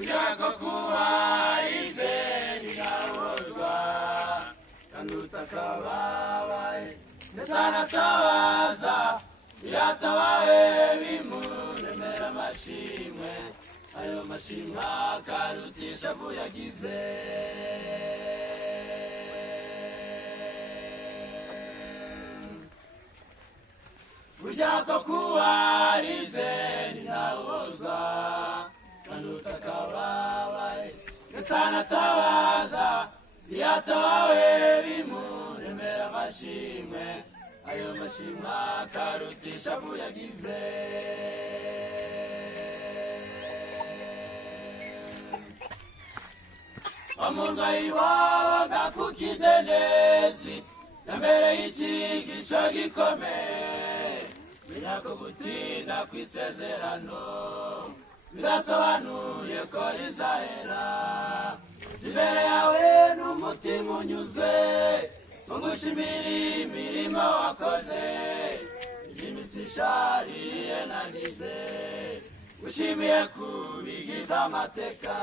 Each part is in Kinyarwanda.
Ujako kuwarize ningabozwa Kanutakababaye Nesana tawaza Yatawawe bimunemera amashimwe Ayo mashimwe akarutisha vuyagize Ujako kuwarize ninabozwa Kanutakababaye Nesana tawaza Yatawawe bimunemera amashimwe Ayo mashimwe akarutisha vuyagize Omurwayi wabaga ku kidendezi Yambere y'ikigisho gikomeye Menya ko gutinda kw'isezerano Bidasobanuye ko rizahera Imbere yawe n'umutima unyuzwe Ngushimira imirimo wakoze Iminsi ishaririye nagize Ngushimiye kubigiza amateka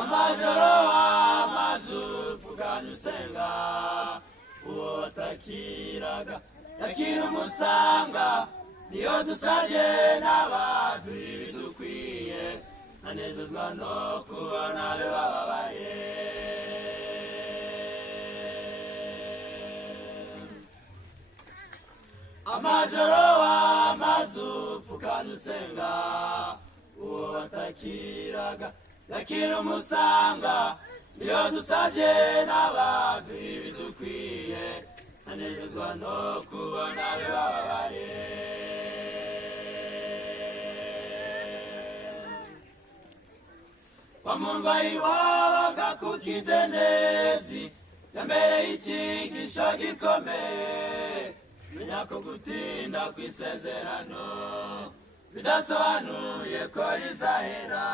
Amajoro amazu uvugana usenga Uwo watakiraga yakira umusanga Niyo dusabye n'abaduha ibidukwiye Nanezezwa no kubona abe bababaye Amajoro amazu uvugana usenga Uwo watakiraga yakira umusanga Niyo dusabye n'abaduha ibidukwiye Nanezezwa no kubona abe bababaye Wamurwayi wabaga ku kidendezi Yambere y'ikigisho gikomeye Menya ko gutinda kw'isezerano Bidasobanuye ko rizahera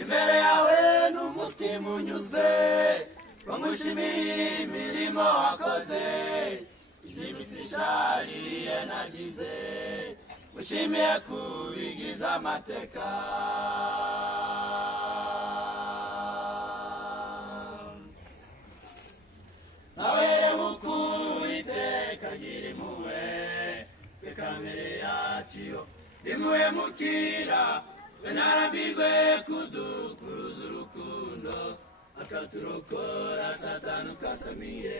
Imbere yawe n'umutima unyuzwe Ngushimira imirimo wakoze Iminsi ishaririye nagize Ngushimiye kubigiza amateka Nawe mukuru iteka gira impuhwe Kamere yaciyo Rimuhemukira Benarambirwe kudukuruza urukundo Akaturokora satani twasamiye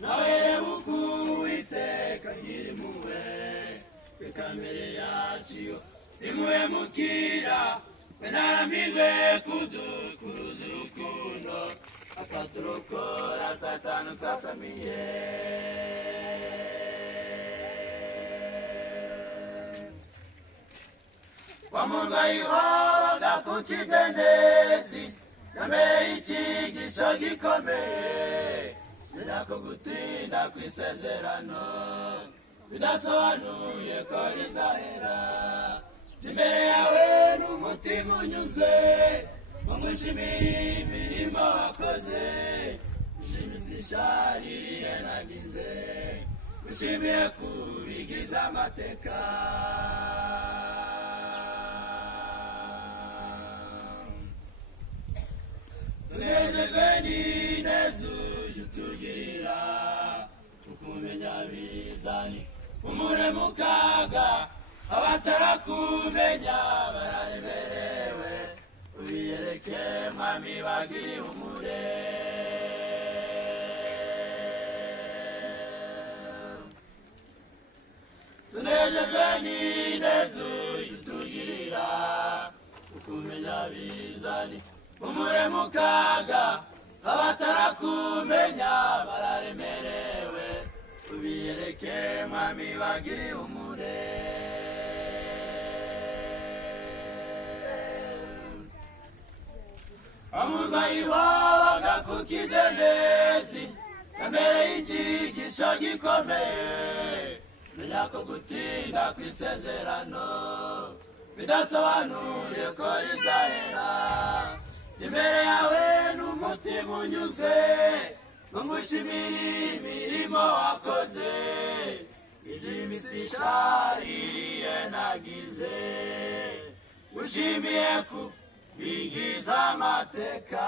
Nawe mukuru w'iteka gira impuhwe Kamere yaciyo Rimuhemukira Benarambirwe kudukuruza urukundo Akaturokora satani twasamiye Wamurwayi wabaga ku kidendezi Yambere y'ikigisho gikomeye Menya ko gutinda kw'isezerano Bidasobanuye ko rizahera Imbere yawe n'umutima unyuzwe Ngushimira imirimo wakoze Iminsi ishaririye nagize Ngushimiye kubigiza amateka Tunejejwe n'ineza uje utugirira Kukumenya bizani umure mu kaga Abatarakumenya bararemerewe Ubiyereke mwami bagiri umure Tunejejwe n'ineza uje utugirira Kukumenya bizani umure mu kaga Abatarakumenya bararemerewe Ubiyereke mwami bagiri umure Amurwayi wabaga ku kidendezi Yambere y'ikigisho gikomeye Menya ko gutinda kw'isezerano Bidasobanuye ko rizahera Imbere yawe umutima unyuzwe ngushimire imirimo wakoze igihe iminsi ishaririye nagize ngushimiye ku bigize amateka